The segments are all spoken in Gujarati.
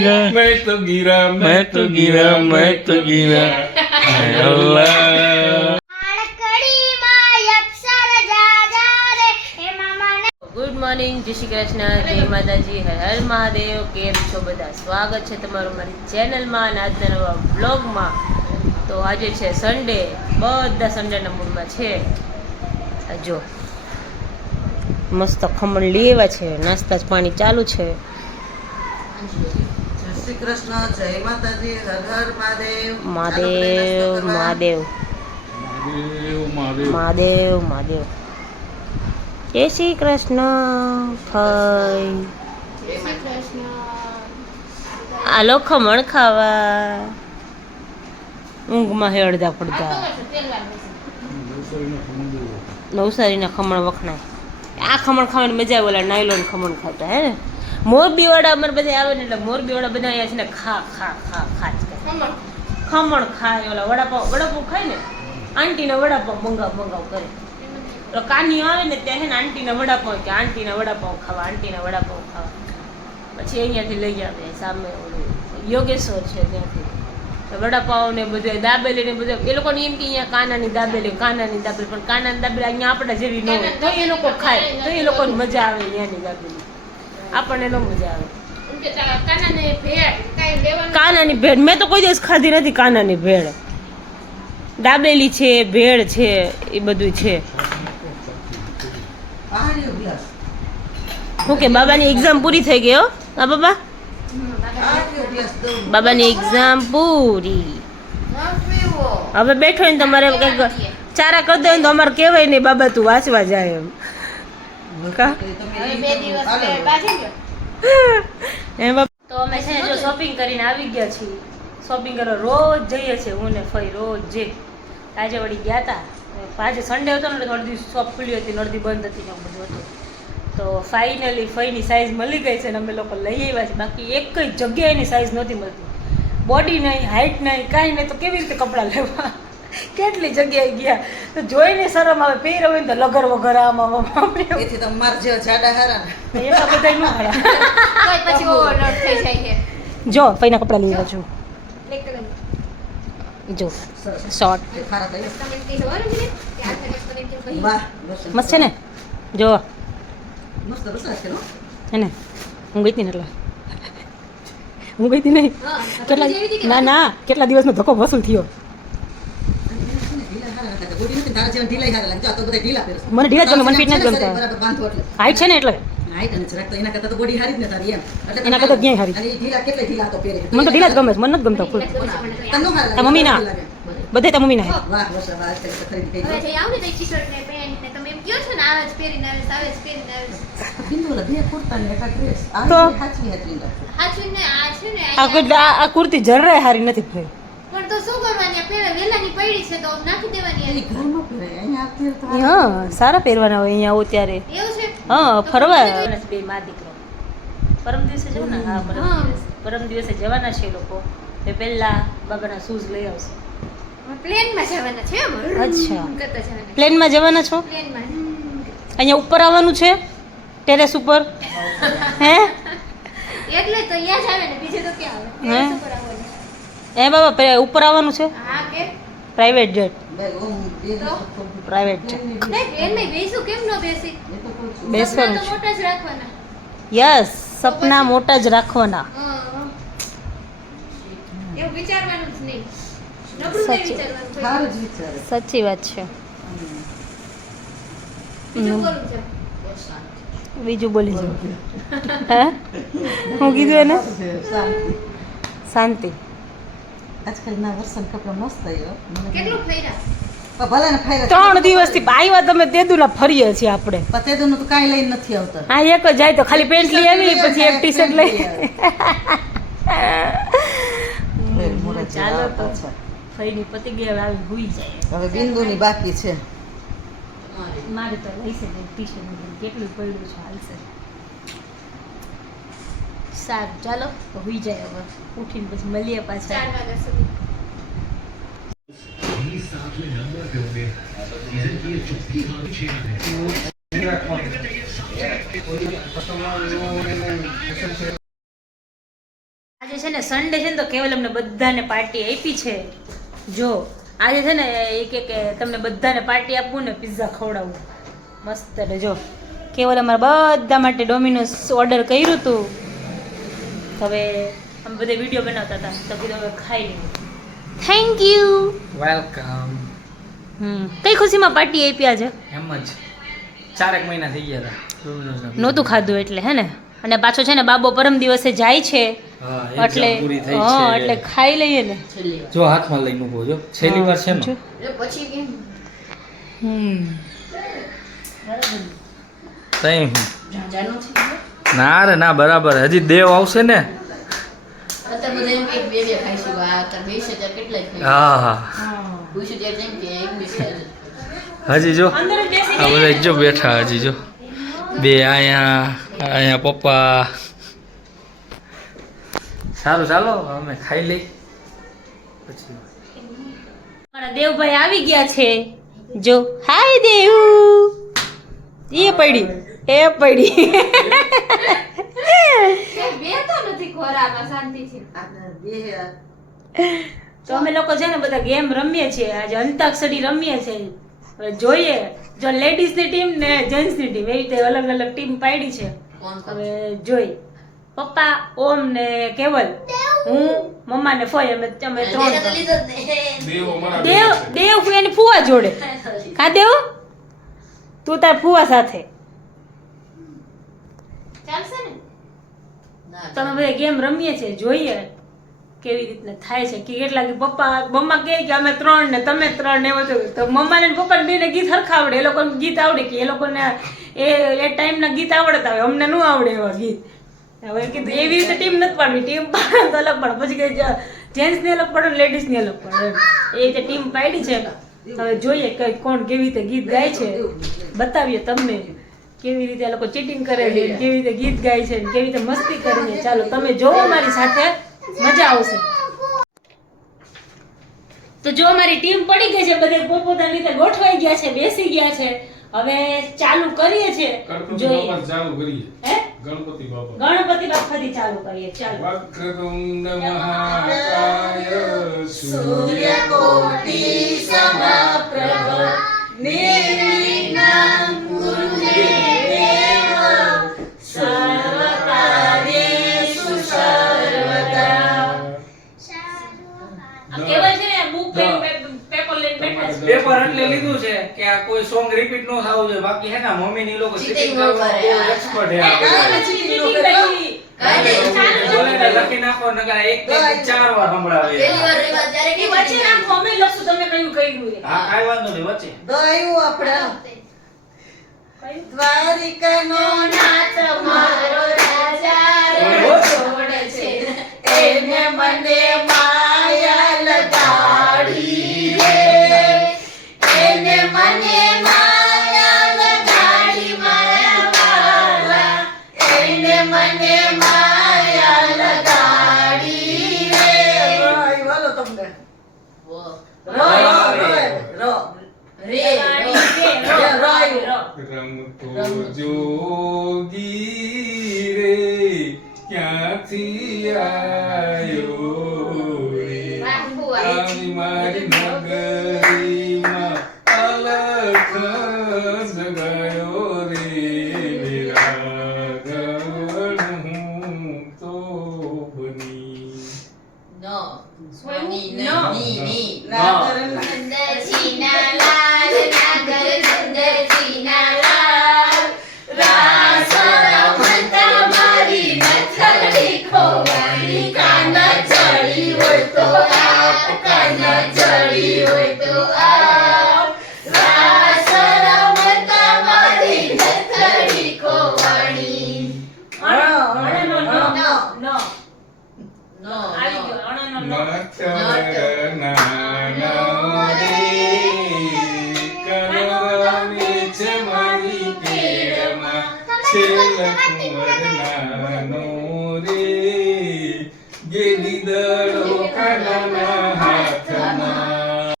गिरा मैं तो गिरा मैं तो गिरा मैं तो गिरा अल्लाह ગુડ મોર્નિંગ, જય શ્રી કૃષ્ણ, જય માતાજી, હર હર મહાદેવ. કેમ છો બધા? સ્વાગત છે તમારું મારી ચેનલમાં અને આજના નવા વ્લોગમાં. તો આજે છે સન્ડે, બધા સન્ડેના મૂડમાં છે. જો મસ્ત ખમણ લેવા છે, નાસ્તા જ પાણી ચાલુ છે. જય શ્રી કૃષ્ણ, જય માતાજી, હર હર મહાદેવ. મહાદેવ મહાદેવ મહાદેવ મહાદેવ. જય શ્રી કૃષ્ણ ભાઈ. આલો ખમણ ખાવા. ઊંઘમાં હે અડધા પડધા. નવસારીના ખમણ વખણાય. આ ખમણ ખાવાની મજા આવે. ઓલા નાયલોન ખમણ ખાતા હે ને. મોરબી વાળા અમારે બધા આવે ને એટલે મોરબી વાળા બધા અહીંયા છે ને ખા ખા ખા ખા જ કરે. ખમણ ખાય. ઓલા વડાપાવ ખાય ને, આંટીના વડાપાવ મંગાવ કરે. તો કાનીઓ આવે ને ત્યાં છે ને આંટીના વડાપાવ કે આંટીના વડાપાવ ખાવા, આંટીના વડાપાવ ખાવા. પછી અહીંયાથી લઈ આવે સામે ઓલું યોગેશ્વર છે ત્યાંથી વડાપાવ ને બધે દાબેલી ને બધે. એ લોકોને એમ કે અહીંયા કાનાની દાબેલી પણ કાનાની દાબેલી અહીંયા આપણા જેવી ન હોય તો એ લોકો ખાય, તો એ લોકોને મજા આવે. અહીંયાની દાબેલી આપણને ન મજા આવે. કાનાની ભેળ મેં તો કોઈ દિવસ ખાધી નથી. કાનાની ભેળ, દાબેલી છે, ભેળ છે, એ બધું છે. શું કે બાબાની એક્ઝામ પૂરી થઈ ગઈ હો? હા બાબા, બાબાની એક્ઝામ પૂરી. હવે બેઠો ને તમારે કંઈક ચારા કરી દો ને તો અમારે કહેવાય નહીં બાબા તું વાંચવા જાય એમ. તો અમે છે ને જો શોપિંગ કરીને આવી ગયા છીએ. શોપિંગ કરવા રોજ જઈએ છીએ હું ને ફઈ, રોજ જે. આજે વળી ગયા હતા. આજે સન્ડે હતો ને એટલે અડધી શોપ ખુલ્લી હતી ને અડધી બંધ હતી ને એવું બધું હતું. તો ફાઇનલી ફઈની સાઇઝ મળી ગઈ છે ને અમે લોકો લઈ આવ્યા છે. બાકી એક જ જગ્યાએ એની સાઇઝ નહોતી મળતી. બોડી નહીં, હાઇટ નહીં, કાંઈ નહીં, તો કેવી રીતે કપડાં લેવા? કેટલી જગ્યાએ ગયા તો જોઈને શરમ આવે. પહેર્યા હોય ને તો લગર વગર આમાં એથી તો માર જેવા જાડા હારા ને એટલા બધા ન હારા. જો ફઈના કપડાં લઈ આવ્યા છું. જો શોર્ટ વાહ મસ્ત છે ને. જો મસ્ત રસાશ છે નો. હે ને હું ગઈ હતી ને એટલે હું ગઈ હતી નહીં કેટલા ના કેટલા દિવસનો ધક્કો વસૂલ થયો. મને ઢીલા જ ગમે, મને ફિટ નથી ગમતા. હાઈટ છે ને એટલે એના કરતા ક્યાંય હારી. મને તો ઢીલા જ ગમે છે, મને નથી ગમતા ફૂલ. તા મમ્મી ના બધે તા મમ્મી ના આ કુર્તી જરાય હારી નથી ભાઈ. પણ તો શું કરવાની? પેલા વેલાની પડી છે તો નાખી દેવાની. હા સારા પહેરવાના હોય અહીંયા આવો ત્યારે. એવું છે? હા ફરવા બે માં દીકરો પરમ દિવસે જવું ને. હા પરમ દિવસે જવાના છે લોકો. એ પહેલા બાબાના શૂઝ લઈ આવશે. પ્લેનમાં જવાના છે. અચ્છા પ્લેનમાં જવાના છો? પ્લેનમાં અહીંયા ઉપર આવવાનું છે, ટેરેસ ઉપર. હે એટલે તો અહીંયા જ આવે ને, બીજે તો ક્યાં આવે? હે ટેરેસ ઉપર આવવાનું. એ બાબા ઉપર આવવાનું છે. હા કે પ્રાઇવેટ જેટ, પ્રાઇવેટ જેટ. નહીં પ્લેનમાં બેસું કેમ ન બેસી? બેસવાનું સપના તો મોટા જ રાખવાના. યસ, સપના મોટા જ રાખવાના. એવું વિચારવાનું જ નહીં. નબળું નહીં વિચારવાનું. સારું જ વિચારે. સાચી વાત છે. બીજું બોલું છે. બીજું બોલી જાઉં. હે હું કીધું એને? શાંતિ. આજકાલના વર્ષન કપડા મસ્ત આવ્યો. કેટલું ફેર્યા? ભલે ને ફાયદા 3 દિવસથી આવ્યા તમે તેદુલા ફરીએ છીએ આપણે. પતેદુનું તો કાંઈ લઈને નથી આવતા. હા એક જ જાય તો ખાલી પેન્ટ લઈ આવી, પછી એક ટી શર્ટ લઈ. ચાલો તો ફઈની પતી ગઈ, હવે આવી ભૂઈ જાય. હવે બિંદુની બાકી છે. મારે તો લઈશે ટી શર્ટ કેટલું પડ્યું છે, હાલશે. સારું ચાલો તો હોઈ જાય. હવે ઉઠીને પછી મળીએ પાછા. 4 વાગ્યા સુધી. આજે છે ને સન્ડે છે ને તો કેવલ અમને બધાને પાર્ટી આપી છે. જો આજે છે ને એ કે તમને બધાને પાર્ટી આપવું ને પિઝા ખવડાવવું મસ્ત. જો કેવલ અમારા બધા માટે ડોમિનોઝ ઓર્ડર કર્યું હતું. હવે અમે બધે વિડીયો બનાવતા હતા તો કીધું હવે ખાઈ લઈએ. Thank you. વેલકમ. કઈ ખુશીમાં પાર્ટી આપી આજે? એમ જ 4 મહિના થઈ ગયા હતા નહોતું ખાધું એટલે હે ને. અને પાછો છે ને બાબો પરમ દિવસે જાય છે એટલે હા એટલે ખાઈ લઈએ ને. જો હાથમાં લઈને ઊભો જો છેલ્લી વાર છે ને પછી કેમ તઈ ના રે ના બરાબર હજી દેવ આવશે ને. અત્યારે બધા એમ કે બે ખાઈશું આ અત્યારે બે છે ત્યારે કેટલાય ખાઈશું. હા હા પૂછ્યું ત્યારે એમ કે એક બે છે હજી જો આ બધા જો બેઠા હજી જો બે અહીંયા પપ્પા. સારું ચાલો અમે ખાઈ લઈ પછી. મારા દેવભાઈ આવી ગયા છે. જો હાય દેવ. એ પડી બે તો નથી ખોરામાં શાંતિથી. તો અમે લોકો છે ને બધા ગેમ રમીએ છીએ. આજે અંતાક્ષરી રમીએ છીએ. હવે જોઈએ જો લેડીઝની ટીમ ને જેન્ટ્સની ટીમ એવી રીતે અલગ અલગ ટીમ પાડી છે. હવે જોઈ પપ્પા ઓમ ને કેવલ હું મમ્મા ને ફોય અમે 3 દેવ એની ફુવા જોડે. કા દેવ તું તાર ફુવા સાથે ચાલશે ને? તમે બધા ગેમ રમીએ છીએ. જોઈએ કેવી રીતના થાય છે કે કેટલા કે પપ્પા મમ્મા કહે કે અમે 3 ને તમે 3 ને એવું તો મમ્મા ને પપ્પા બેને ગીત હરખા આવડે. એ લોકોને ગીત આવડે કે એ લોકોને એ ટાઈમના ગીત આવડતા હોય. અમને ન આવડે એવા ગીત. હવે કીધું એવી રીતે ટીમ નથી પાડવી. ટીમ પાડે તો અલગ પડે પછી કે જેન્ટ્સની અલગ પડે લેડીઝની અલગ પડે. એ રીતે ટીમ પાડી છે. હવે જોઈએ કઈ કોણ કેવી રીતે ગીત ગાય છે. બતાવીએ તમને કેવી રીતે આ લોકો ચીટિંગ કરે છે, કેવી રીતે ગીત ગાય છે, કેવી રીતે મસ્તી કરે છે. ચાલો તમે જોવો મારી સાથે, મજા આવશે. તો જો મારી ટીમ પડી ગઈ છે, બધે પોતપોતાની રીતે ગોઠવાઈ ગયા છે, બેસી ગયા છે. હવે ચાલુ કરીએ છીએ. જોઈએ ચાલુ કરીએ. હે ગણપતિ બાપા થી ચાલુ કરીએ. ચાલો. વક્રતુંડ મહાકાય સૂર્યકોટિ સમપ્રભ નિર્વિઘ્नं કુરુ મે દેવ સર્વકાર્યેષુ સર્વદા. આ કેવલ છે ને બુક પેપર લઈને બેઠા છે. પેપર એટલે લીધું છે કે આ કોઈ સોંગ રિપીટ ન થવું જોઈએ. બાકી હે ને મમ્મી ની લોકો સિટિંગ કરવામાં બહુ એક્સપર્ટ હે. લખી નાખો નકર એક બે 4 વાર સંભળાવે. પહેલી વાર રેવા ત્યારે કે વચ્ચે નાખો, અમે લખશું તમે કયું કર્યું છે. હા કાઈ વાંધો નહીં વચ્ચે. દયું આપણે દ્વારિકાનો નાથ મારો રાજા રણછોડ છે, એને મને માયા લગાડી રે, એને મને માયા લગાડી મારા વાલા, એને મને માયા લગાડી રે. વાલો તમને રો રો રે રમતો જોગી રે ક્યાંથી આયો રે, આવી મારી નગરીમાં અલખ જગાયો રે, વિરાગણ હું તો બની. નો સ્વામી નો. ની ની નાગર સુંદરજીના લાલ નાગર સુંદરજીના લાલ રાસ રમતા મારી નથડી ખોવાણી, કાન ચડી હોય તો આપ, કાન ચડી હોય તો આપ, રાસ રમતા મારી નથડી ખોવાણી. નો નો આવી ગયો. અણનો નો.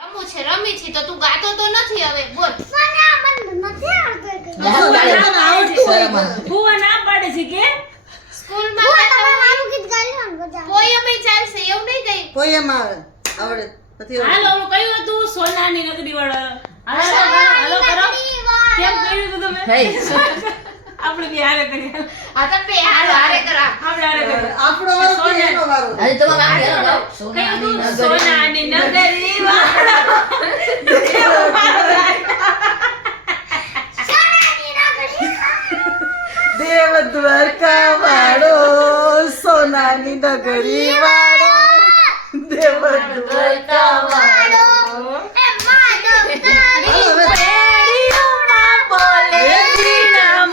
રમવું છે, રમી છે તો તું ગાતો તો નથી. હવે બોલ. ફુવા ના પાડે છે કે પોયમ આવે આવડે નથી આવડતું. હાલો હું કયું હતું સોનાની નગરી વાળા હાલો કરો કેમ કર્યું હતું તમે આપણે બી હારે કરી આપણે હારે કરી આપણો વારો કે એનો વારો? કયું હતું સોનાની નગરી વાળા દેવ દ્વારકા વાળો સોનાની નગરી વાળો દેવ દ્વારકા વાળો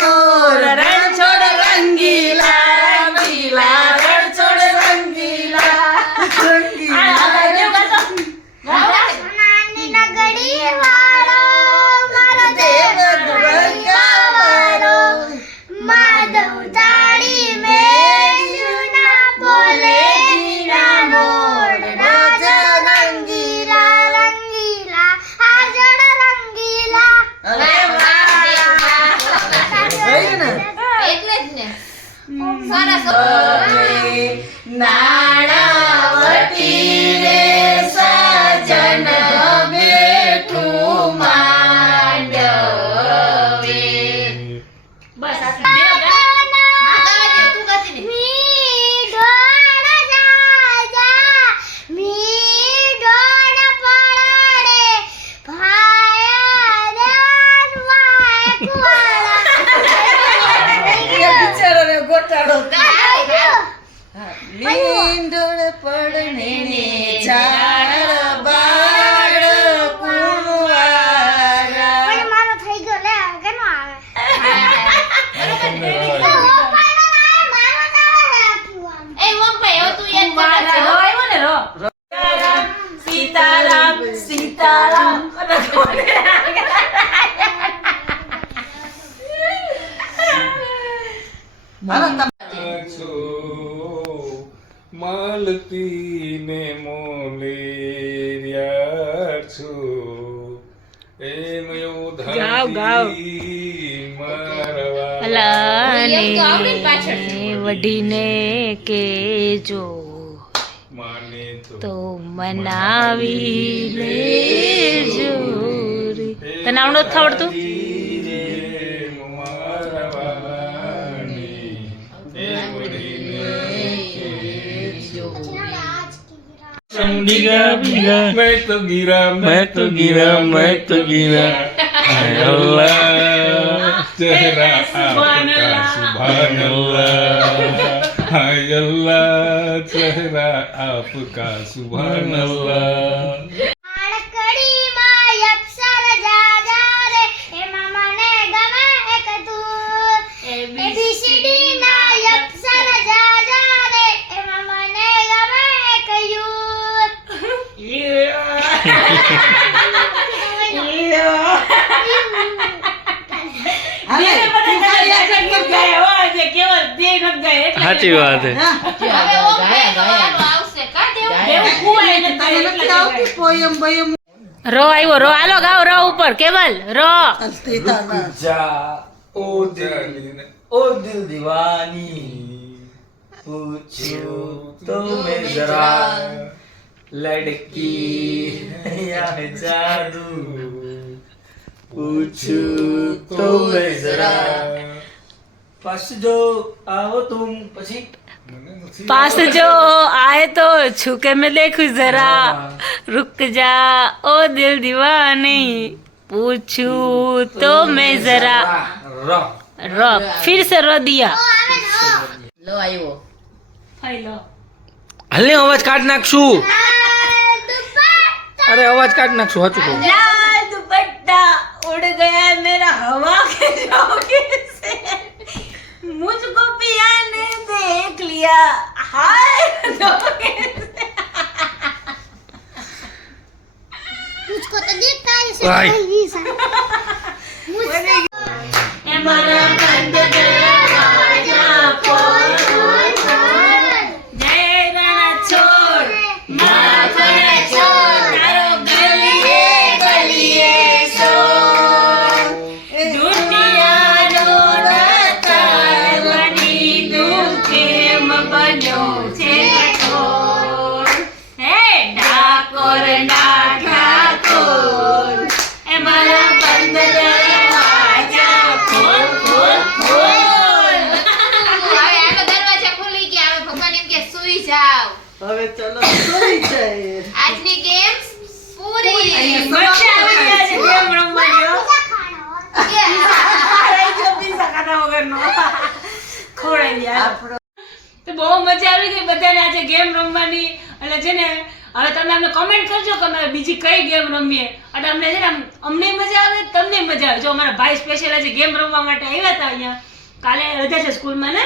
મોર રણછોડ રંગીલા રંગીલા રણછોડ રંગીલા લીંડોળ પડણે ને ઝાડ બાળ કુંવારા. સીતારામ સીતારામ માલતી ને મોલેરિયા છો એમ ગાવ, ગાવ. એમ તો આવડે ને પાછળથી. વડીને કેજો માને તો મનાવી લેજો રે. તને આવડતું નથી આવડતું? मैं तो गिरा मैं तो गिरा मैं तो गिरा हाय अल्लाह चेहरा आपका सुभान अल्लाह हाय अल्लाह चेहरा आपका सुभान अल्लाह સાચી વાત છે. નથી આવતી પોયમ બયમ? રો આવ્યો રો હાલો ગાવ રો ઉપર કેવલ રો સીતાના जा ओ दिल दीवानी पूछो तो मैं जरा लड़की या है जादू पूछो तो मैं जरा पास जो आओ तुम પછી पास जो आए तो छुके मैं देखूं जरा रुक जा ओ दिल दीवानी पूछूं तो मैं जरा ર रो फिर से रो दिया લો આવ્યો હાલને અવાજ કાઢ નાખશું. અરે અવાજ કાઢ નાખશું. સાચું કહું. लाल दुपट्टा उड़ गया मेरा हवा के झोंके से मुझको पिया ने देख लिया हाय धोखे से मुझको तो देखता है इसे भाई। नहीं सा हमारा बंद दरवाजा खोल खोल खोल जय रण छोड़ माखन छोड़ तारो गलिए गलिए सो दुनिया रो रता बड़ी दुखे રમવાની. એટલે છે ને હવે તમે અમને કમેન્ટ કરજો કે અમે બીજી કઈ ગેમ રમીએ. એટલે અમને છે ને અમને મજા આવે તમને મજા આવે. જો અમારા ભાઈ સ્પેશિયલ આજે ગેમ રમવા માટે આવ્યા હતા અહીંયા. કાલે રજા છે સ્કૂલમાં ને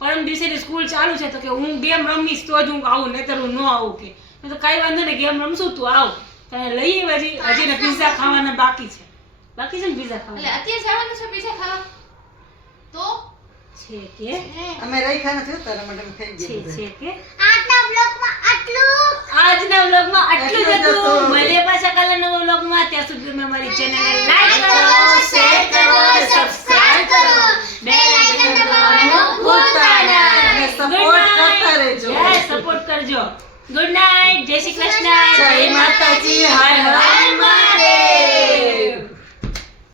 પરમ દિવસેની સ્કૂલ ચાલુ છે તો કે હું ગેમ રમીશ તો જ હું આવું નહીતર હું ન આવું કે. મેં તો કાંઈ વાંધો નહીં ગેમ રમશું તું આવ. તમે લઈ આવ્યા હજી ને પિઝા ખાવાના બાકી છે ને પિઝા એટલે ખાવાના અત્યારે જવાનું છે પીઝા ખાવા તો છે કે અમે રાખ્યા નથી હો, તારા માટે અમે ખાઈ છે ગયા છે કે આજના બ્લોગમાં આટલું. આજના વ્લોગમાં આટલું જ આટલું જ હતું. હતું. મળીએ પાછા કાલે નવા વ્લોગમાં. ત્યાં સુધી અમારી ચેનલને લાઈક કરો, શેર કરો, સબસ્ક્રાઇબ કરો, બેલ આઇકન દબાવવાનું ભૂલતા નહીં. અને support કરતા રહેજો. સપોર્ટ કરજો. ગુડ નાઇટ, જય શ્રી કૃષ્ણ, જય માતાજી, હર હર મહાદેવ.